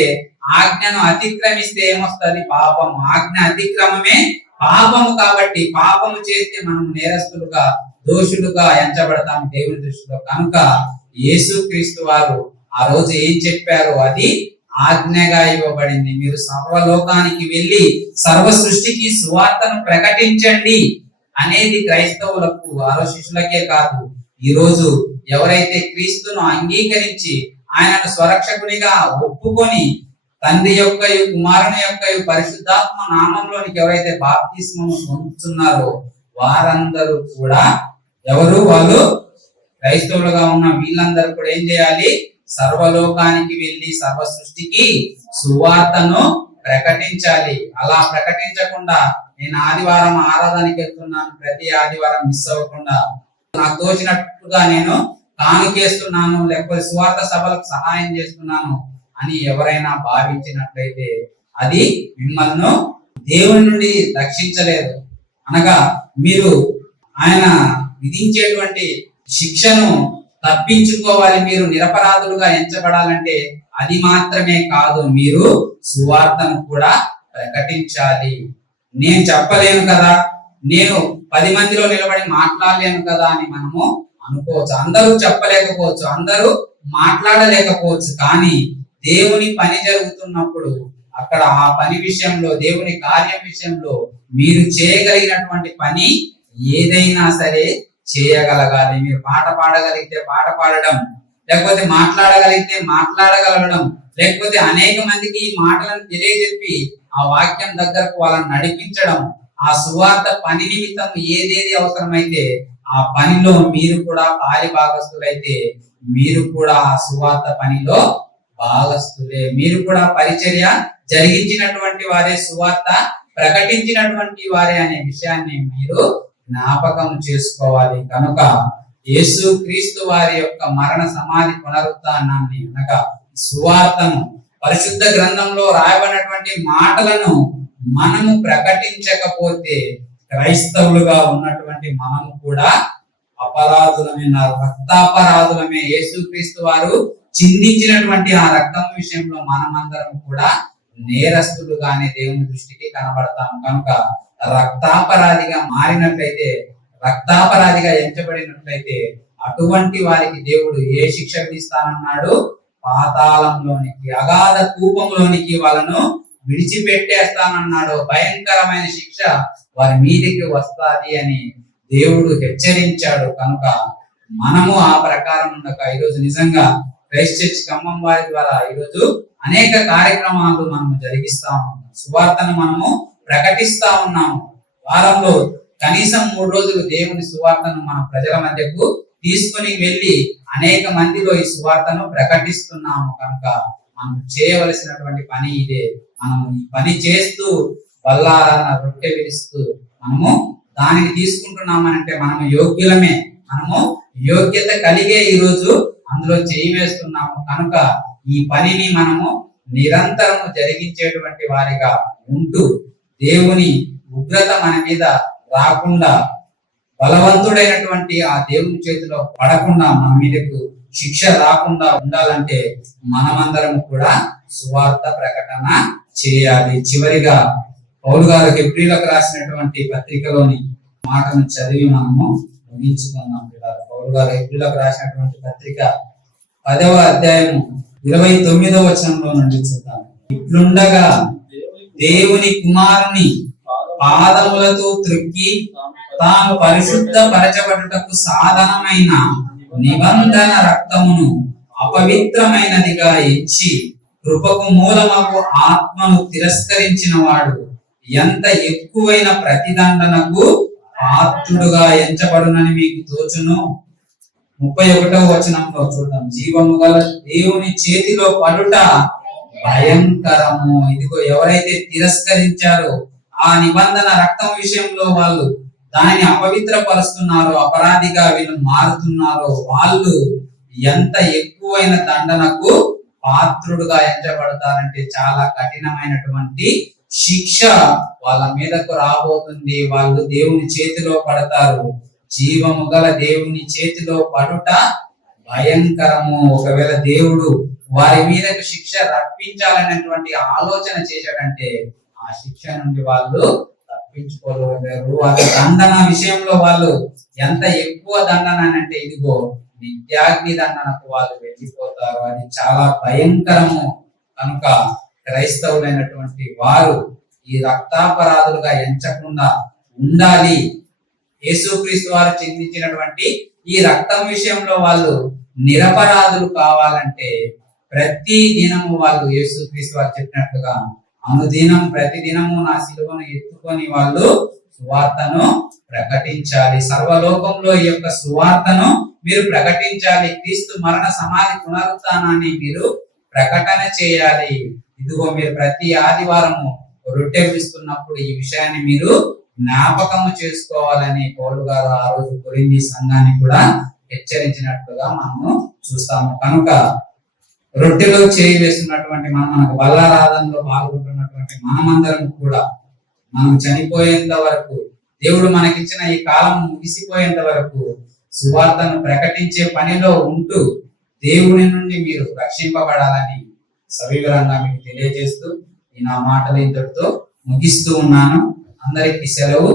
ఆజ్ఞను అతిక్రమిస్తే ఏమొస్తుంది? పాపం. ఆజ్ఞ అతిక్రమమే పాపము. కాబట్టి పాపము చేస్తే మనం నేరస్తులుగా దోషులుగా ఎంచబడతాం దేవుని దృష్టిలో. కనుక యేసుక్రీస్తు వారు ఆ రోజు ఏం చెప్పారో అది ఆజ్ఞగా ఇవ్వబడింది. మీరు సర్వలోకానికి వెళ్ళి సర్వ సృష్టికి సువార్తను ప్రకటించండి అనేది క్రైస్తవులకు, ఆ శిష్యులకే కాదు, ఈ రోజు ఎవరైతే క్రీస్తును అంగీకరించి ఆయనను స్వరక్షకునిగా ఒప్పుకొని తండ్రి యొక్కయు కుమారుని యొక్కయు పరిశుద్ధాత్మ నామంలోనికి ఎవరైతే బాప్తిస్మము పొందుతున్నారో వారందరూ కూడా వాళ్ళు క్రైస్తవులుగా ఉన్న వీళ్ళందరూ కూడా ఏం చేయాలి? సర్వలోకానికి వెళ్ళి సర్వ సృష్టికి సువార్తను ప్రకటించాలి. అలా ప్రకటించకుండా నేను ఆదివారం ఆరాధనకి వెళ్తున్నాను, ప్రతి ఆదివారం మిస్ అవ్వకుండా నాకు తోచినట్టుగా నేను కానుకేస్తున్నాను, లేకపోతే సువార్త సభలకు సహాయం చేస్తున్నాను అని ఎవరైనా భావించినట్లయితే అది మిమ్మల్ని దేవుని నుండి రక్షించలేదు. అనగా మీరు ఆయన విధించేటువంటి శిక్షను తప్పించుకోవాలి. మీరు నిరపరాధులుగా ఎంచబడాలంటే అది మాత్రమే కాదు, మీరు సువార్తను కూడా ప్రకటించాలి. నేను చెప్పలేను కదా, నేను 10 మందిలో నిలబడి మాట్లాడలేను కదా అని మనము అనుకోవచ్చు. అందరూ చెప్పలేకపోవచ్చు, అందరూ మాట్లాడలేకపోవచ్చు. కానీ దేవుని పని జరుగుతున్నప్పుడు అక్కడ ఆ పని విషయంలో, దేవుని కార్యం విషయంలో మీరు చేయగలిగినటువంటి పని ఏదైనా సరే చేయగలగాలి. మీరు పాట పాడగలిగితే పాట పాడడం, లేకపోతే మాట్లాడగలిగితే మాట్లాడగలగడం, లేకపోతే అనేక మందికి ఈ మాటలను తెలియజెప్పి ఆ వాక్యం దగ్గరకు వాళ్ళని నడిపించడం, ఆ సువార్త పని నిమిత్తం ఏదేది అవసరమైతే ఆ పనిలో మీరు కూడా పాలి భాగస్తులైతే మీరు కూడా ఆ సువార్త పనిలో భాగస్తులే. మీరు కూడా పరిచర్య జరిగించినటువంటి వారే, సువార్త ప్రకటించినటువంటి వారే అనే విషయాన్ని మీరు జ్ఞాపకం చేసుకోవాలి. కనుక యేసు క్రీస్తు వారి యొక్క మరణ సమాధి పునరుత్థానాన్ని అనగా సువార్తను, పరిశుద్ధ గ్రంథంలో రాయబడినటువంటి మాటలను మనము ప్రకటించకపోతే క్రైస్తవులుగా ఉన్నటువంటి మనము కూడా అపరాధులమే, నా రక్తాపరాధులమే. యేసుక్రీస్తు వారు చిందించినటువంటి ఆ రక్తం విషయంలో మనమందరం కూడా నేరస్తులుగానే దేవుని దృష్టికి కనబడతాం. కనుక రక్తాపరాధిగా మారినట్లయితే, రక్తాపరాధిగా ఎంచబడినట్లయితే అటువంటి వారికి దేవుడు ఏ శిక్ష విధిస్తానన్నాడు? పాతాళంలోనికి, అగాధ కూపంలోనికి వాళ్ళను విడిచిపెట్టేస్తానన్నాడు. భయంకరమైన శిక్ష వారి మీదికి వస్తాది అని దేవుడు హెచ్చరించాడు. కనుక మనము ఆ ప్రకారం ఉండక ఈరోజు నిజంగా క్రైస్ట్ చర్చ్ ఖమ్మం వారి ద్వారా ఈరోజు అనేక కార్యక్రమాలు మనము జరిగిస్తా ఉన్నాము. సువార్తను మనము ప్రకటిస్తా ఉన్నాము. వారంలో కనీసం 3 రోజులు దేవుని సువార్తను మన ప్రజల మధ్యకు తీసుకుని వెళ్ళి అనేక మందిలో ఈ సువార్తను ప్రకటిస్తున్నాము. కనుక మనం చేయవలసినటువంటి పని ఇదే. మనము ఈ పని చేస్తూ బల్లారాన రొట్టె విరుస్తూ మనము దానిని తీసుకుంటున్నామనంటే మనము యోగ్యులమే, మనము యోగ్యత కలిగే ఈరోజు అందులో చేయి వేస్తున్నాము. కనుక ఈ పనిని మనము నిరంతరము జరిగించేటువంటి వారిగా ఉంటూ దేవుని ఉగ్రత మన మీద రాకుండా, బలవంతుడైనటువంటి ఆ దేవుని చేతిలో పడకుండా, మన మీదకు శిక్ష రాకుండా ఉండాలంటే మనమందరం కూడా సువార్త ప్రకటన చేయాలి. చివరిగా పౌలు గారు హెబ్రీయులకు రాసినటువంటి పత్రికలోని మాటను చదివి మనము ముగించుకుందాం. పౌలు గారు హెబ్రీయులకు రాసినటువంటి పత్రిక 10వ అధ్యాయము 29వ వచనంలో నుండి చూద్దాం. ఇట్లుండగా దేవుని కుమారుని పాదములతో త్రొక్కి తాను పరిశుద్ధ పరచబడుటకు సాధనమైన నిబంధన రక్తమును అపవిత్రమైనదిగా ఎంచి కృపకు మూలమగు ఆత్మను తిరస్కరించిన వాడు ఎంత ఎక్కువైన ప్రతిదండనకు పాత్రుడుగా ఎంచబడునని మీకు తోచును. 31వ వచనంలో చూద్దాం. జీవము గల దేవుని చేతిలో పడుట భయంకరము. ఇదిగో ఎవరైతే తిరస్కరించారో ఆ నిబంధన రక్తం విషయంలో వాళ్ళు దానిని అపవిత్రపరుస్తున్నారో, అపరాధిగా వీళ్ళు మారుతున్నారో, వాళ్ళు ఎంత ఎక్కువైన దండనకు పాత్రుడుగా ఎంచబడతారంటే చాలా కఠినమైనటువంటి శిక్ష వాళ్ళ మీదకు రాబోతుంది. వాళ్ళు దేవుని చేతిలో పడతారు. జీవము గల దేవుని చేతిలో పడుట భయంకరము. ఒకవేళ దేవుడు వారి మీదకు శిక్ష రప్పించాలనేటువంటి ఆలోచన చేశాడంటే ఆ శిక్ష నుండి వాళ్ళు తప్పించుకోలేరు. అది దండన విషయంలో వాళ్ళు ఎంత ఎక్కువ దండన అంటే ఇదిగో నిత్యాగ్ని దండనకు వాళ్ళు వెళ్ళిపోతారు. అది చాలా భయంకరము. కనుక క్రైస్తవులైనటువంటి వారు ఈ రక్తాపరాధులుగా ఎంచకుండా ఉండాలి. యేసుక్రీస్తు వారు చిందించినటువంటి ఈ రక్తం విషయంలో వాళ్ళు నిరపరాధులు కావాలంటే ప్రతి దినము వాళ్ళు యేసుక్రీస్తు వారు చెప్పినట్టుగా అనుదినం ప్రతిదినము నా శిలువను ఎత్తుకొని వాళ్ళు సువార్తను ప్రకటించాలి. సర్వలోకంలో ఈ యొక్క సువార్తను మీరు ప్రకటించాలి. క్రీస్తు మరణ సమాధి పునరుత్థానాన్ని మీరు ప్రకటన చేయాలి. ఇదిగో మీరు ప్రతి ఆదివారము రొట్టె విస్తున్నప్పుడు ఈ విషయాన్ని మీరు జ్ఞాపకము చేసుకోవాలని పౌలు గారు ఆ రోజు కొరింథీ సంఘాన్ని కూడా హెచ్చరించినట్లుగా మనము చూస్తాము. కనుక రొట్టెలో చేయి వేస్తున్నటువంటి మనకు బల్లారాధనలో పాల్గొంటున్నటువంటి మనమందరం కూడా మనం చనిపోయేంత వరకు, దేవుడు మనకిచ్చిన ఈ కాలం ముగిసిపోయేంత వరకు సువార్తను ప్రకటించే పనిలో ఉంటూ దేవుని నుండి మీరు రక్షింపబడాలని సవివరంగా మీకు తెలియజేస్తూ ఈ నా మాటలు ఇంతటితో ముగిస్తూ ఉన్నాను. అందరికీ సెలవు.